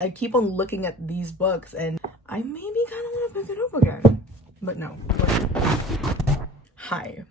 I keep on looking at these books and I maybe kind of want to pick it up again, but no. Hi.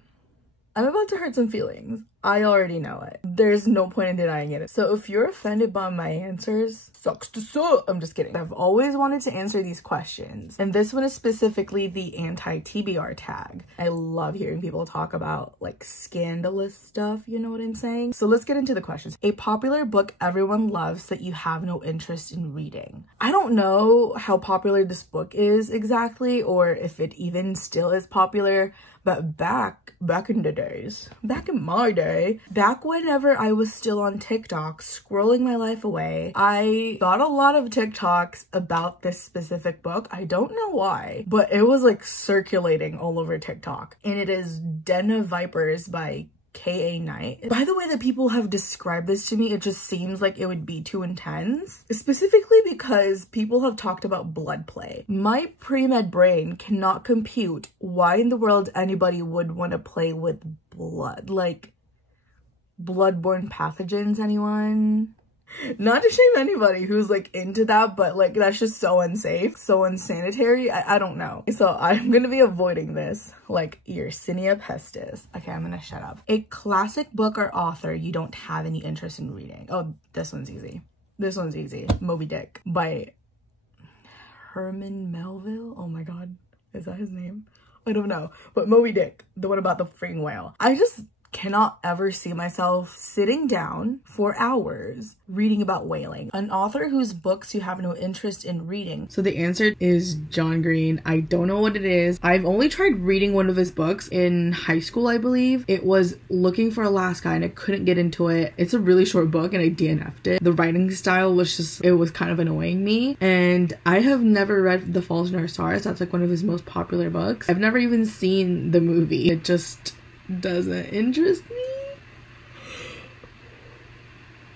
I'm about to hurt some feelings. I already know it. There's no point in denying it. So if you're offended by my answers, sucks to suck. I'm just kidding. I've always wanted to answer these questions. And this one is specifically the anti-TBR tag. I love hearing people talk about like scandalous stuff, you know what I'm saying? So let's get into the questions. A popular book everyone loves that you have no interest in reading. I don't know how popular this book is exactly, or if it even still is popular, but back in the days, back in my day, back whenever I was still on TikTok scrolling my life away, I got a lot of TikToks about this specific book. I don't know why, but it was like circulating all over TikTok, and it is Den of Vipers by K.A. Knight. By the way that people have described this to me, it just seems like it would be too intense, specifically because people have talked about blood play. My pre-med brain cannot compute why in the world anybody would want to play with blood. Like, bloodborne pathogens, anyone? Not to shame anybody who's like into that, but like that's just so unsafe, so unsanitary. I don't know. So I'm gonna be avoiding this like Yersinia pestis. Okay, I'm gonna shut up. A classic book or author you don't have any interest in reading. Oh, this one's easy. This one's easy. Moby Dick by Herman Melville. Oh my god, is that his name? I don't know, but Moby Dick, the one about the freaking whale. I just cannot ever see myself sitting down for hours reading about whaling. An author whose books you have no interest in reading. So the answer is John Green. I don't know what it is. I've only tried reading one of his books in high school, I believe. It was Looking for Alaska, and I couldn't get into it. It's a really short book and I DNF'd it. The writing style was just, it was kind of annoying me. And I have never read The Fault in Our Stars. That's like one of his most popular books. I've never even seen the movie. It just doesn't interest me.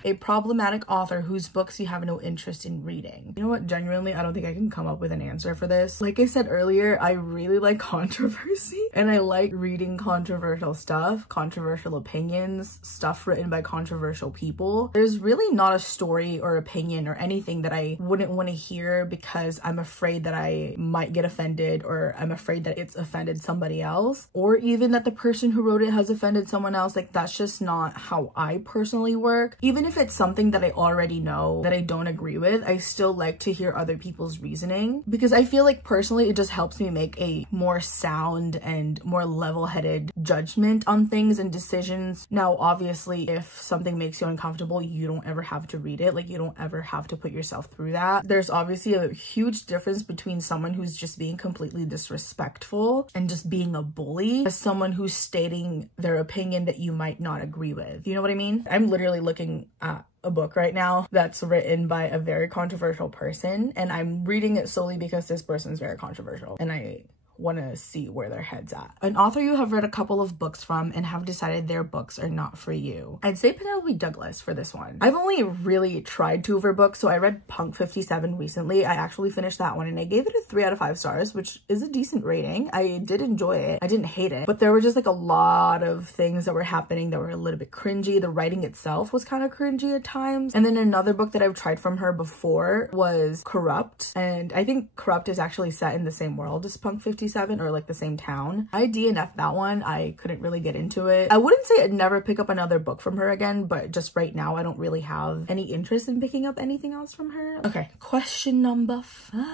A problematic author whose books you have no interest in reading. You know what? Genuinely, I don't think I can come up with an answer for this. Like I said earlier, I really like controversy and I like reading controversial stuff, controversial opinions, stuff written by controversial people. There's really not a story or opinion or anything that I wouldn't want to hear because I'm afraid that I might get offended, or I'm afraid that it's offended somebody else, or even that the person who wrote it has offended someone else. Like, that's just not how I personally work. Even if it's something that I already know that I don't agree with, I still like to hear other people's reasoning, because I feel like personally it just helps me make a more sound and more level-headed judgment on things and decisions. Now obviously, if something makes you uncomfortable, you don't ever have to read it. Like, you don't ever have to put yourself through that. There's obviously a huge difference between someone who's just being completely disrespectful and just being a bully, as someone who's stating their opinion that you might not agree with. You know what I mean? I'm literally looking at a book right now that's written by a very controversial person, and I'm reading it solely because this person's very controversial and I want to see where their head's at. An author you have read a couple of books from and have decided their books are not for you. I'd say Penelope Douglas for this one. I've only really tried two of her books. So I read Punk 57 recently. I actually finished that one and I gave it a 3 out of 5 stars, which is a decent rating. I did enjoy it. I didn't hate it, but there were just like a lot of things that were happening that were a little bit cringy. The writing itself was kind of cringy at times. And then another book that I've tried from her before was Corrupt, and I think Corrupt is actually set in the same world as Punk 57, or like the same town. I DNF'd that one. I couldn't really get into it. I wouldn't say I'd never pick up another book from her again, but just right now I don't really have any interest in picking up anything else from her. Okay, question number 5.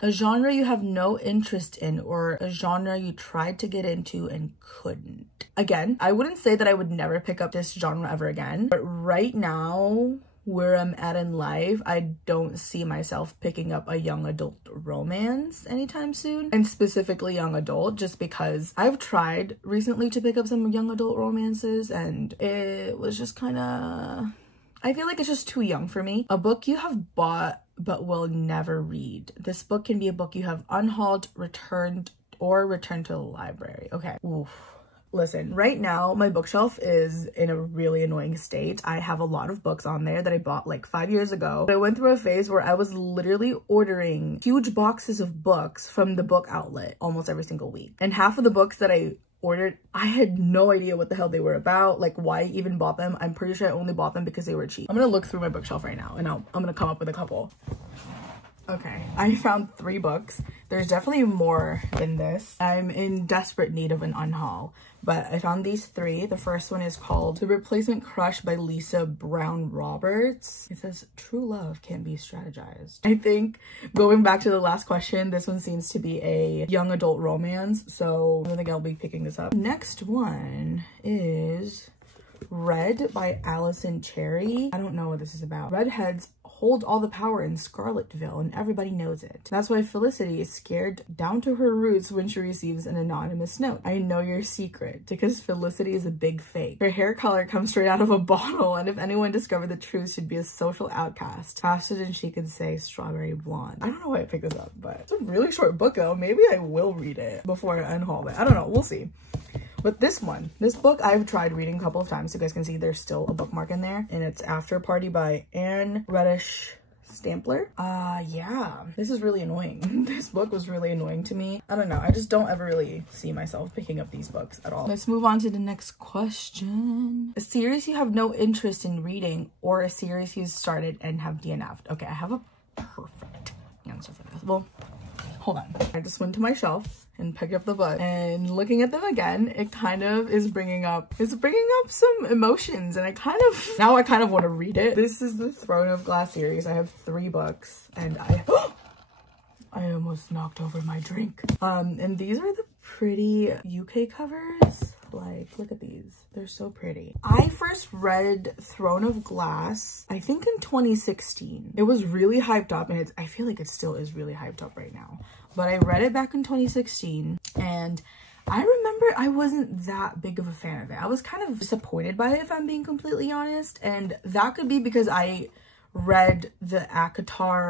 A genre you have no interest in, or a genre you tried to get into and couldn't. Again, I wouldn't say that I would never pick up this genre ever again, but right now, where I'm at in life, I don't see myself picking up a young adult romance anytime soon, and specifically young adult, just because I've tried recently to pick up some young adult romances and it was just kind of, I feel like it's just too young for me. A book you have bought but will never read. This book can be a book you have unhauled, returned, or returned to the library. Okay. Oof. Listen, right now my bookshelf is in a really annoying state. I have a lot of books on there that I bought like 5 years ago. I went through a phase where I was literally ordering huge boxes of books from the book outlet almost every single week. And half of the books that I ordered. I had no idea what the hell they were about, like why I even bought them. I'm pretty sure I only bought them because they were cheap. I'm gonna look through my bookshelf right now and I'm gonna come up with a couple. Okay, I found 3 books. There's definitely more than this. I'm in desperate need of an unhaul, but I found these 3. The first one is called The Replacement Crush by Lisa Brown Roberts. It says true love can't be strategized. I think going back to the last question, this one seems to be a young adult romance, so I think I'll be picking this up. Next one is Red by Allison Cherry. I don't know what this is about. Redheads hold all the power in Scarletville and everybody knows it. That's why Felicity is scared down to her roots when she receives an anonymous note. I know your secret, because Felicity is a big fake. Her hair color comes straight out of a bottle, and if anyone discovered the truth, she'd be a social outcast. Faster than she could say strawberry blonde. I don't know why I picked this up, but it's a really short book though. Maybe I will read it before I unhaul it. I don't know, we'll see. But this book I've tried reading a couple of times. So you guys can see there's still a bookmark in there, and it's After Party by Anne Reddish Stampler. Yeah, this is really annoying. This book was really annoying to me. I don't know, I just don't ever really see myself picking up these books at all. Let's move on to the next question. A series you have no interest in reading, or a series you started and have DNF'd. Okay, I have a perfect answer for this. Well, hold on. I just went to my shelf and picked up the book, and looking at them again, it kind of is bringing up some emotions, and I kind of want to read it. This is the Throne of Glass series. I have 3 books, and I almost knocked over my drink. And these are the pretty UK covers. Like, look at these. They're so pretty. I first read Throne of Glass, I think in 2016. It was really hyped up, and I feel like it still is really hyped up right now. But I read it back in 2016, and I remember I wasn't that big of a fan of it. I was kind of disappointed by it, if I'm being completely honest. And that could be because I read the Akamath?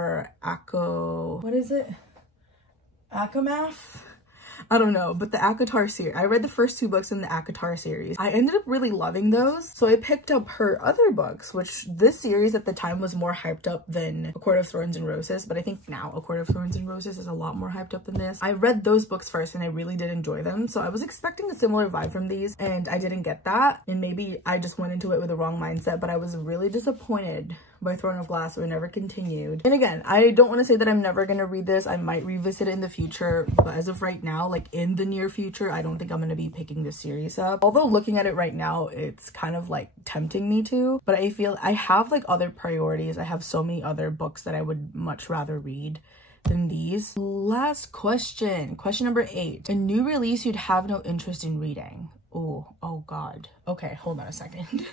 I don't know, but the ACOTAR series. I read the first 2 books in the ACOTAR series. I ended up really loving those, so I picked up her other books, which this series at the time was more hyped up than A Court of Thorns and Roses, but I think now A Court of Thorns and Roses is a lot more hyped up than this. I read those books first, and I really did enjoy them, so I was expecting a similar vibe from these, and I didn't get that, and maybe I just went into it with the wrong mindset, but I was really disappointed by Throne of Glass, so it never continued. And again, I don't want to say that I'm never gonna read this. I might revisit it in the future, but as of right now, like in the near future, I don't think I'm gonna be picking this series up. Although looking at it right now, it's kind of like tempting me to, but I feel I have like other priorities. I have so many other books that I would much rather read than these. Last question, question number 8. A new release you'd have no interest in reading. Oh God. Okay, hold on a second.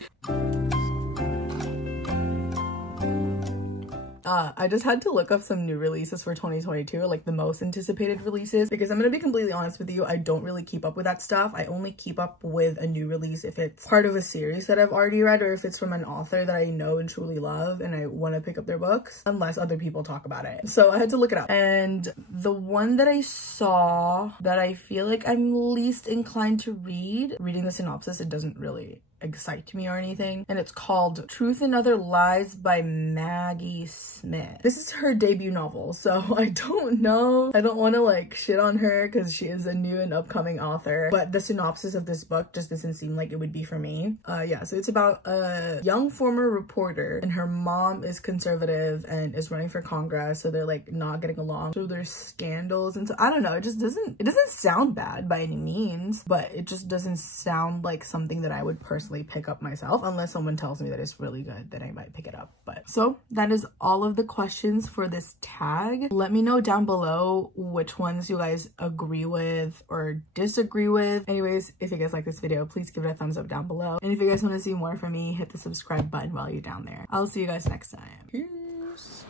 I just had to look up some new releases for 2022, like the most anticipated releases, because I'm gonna be completely honest with you, I don't really keep up with that stuff. I only keep up with a new release if it's part of a series that I've already read, or if it's from an author that I know and truly love and I want to pick up their books, unless other people talk about it. So I had to look it up, and the one that I saw that I feel like I'm least inclined to reading the synopsis, it doesn't really excite me or anything, and it's called Truth and Other Lies by Maggie Smith. This is her debut novel, so I don't know, I don't want to like shit on her because she is a new and upcoming author, but the synopsis of this book just doesn't seem like it would be for me. Yeah, so it's about a young former reporter, and her mom is conservative and is running for Congress, so they're like not getting along, so there's scandals, and so I don't know, it doesn't sound bad by any means, but it just doesn't sound like something that I would personally pick up myself, unless someone tells me that it's really good, then I might pick it up. But so that is all of the questions for this tag. Let me know down below which ones you guys agree with or disagree with. Anyways, if you guys like this video, please give it a thumbs up down below, and if you guys want to see more from me, hit the subscribe button while you're down there. I'll see you guys next time. Peace.